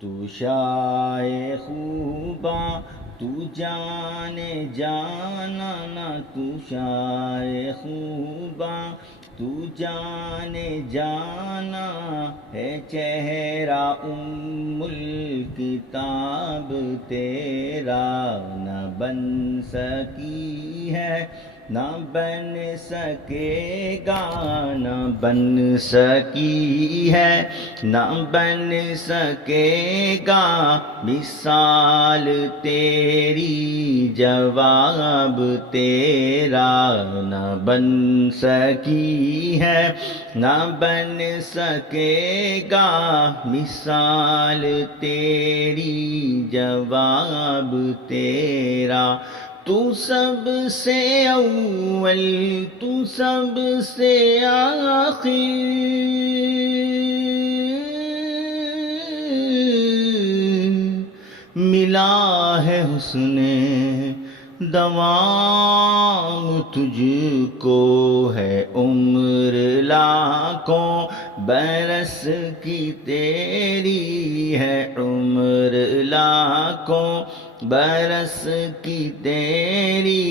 تو شائے خوباں تو جان جانا نہ، تو شائے خوباں تو جان جانا ہے، چہرہ ام الکتاب تیرا نہ بن سکی ہے، نہ بن سکے گا، نہ بن سکی ہے، نہ بن سکے گا مثال تیری، جواب تیرا نہ بن سکی ہے، نہ بن سکے گا مثال تیری، جواب تیرا۔ تو سب سے اول، تو سب سے آخر، ملا ہے حسن دوام تجھ کو، ہے عمر لاکھوں برس کی تیری، ہے عمر لاکھوں برس کی تیری،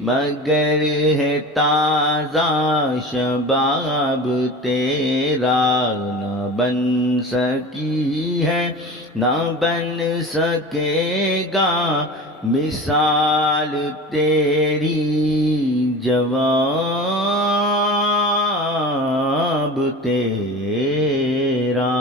مگر ہے تازہ شباب تیرا، نہ بن سکی ہے، نہ بن سکے گا مثال تیری، جواب تیرا۔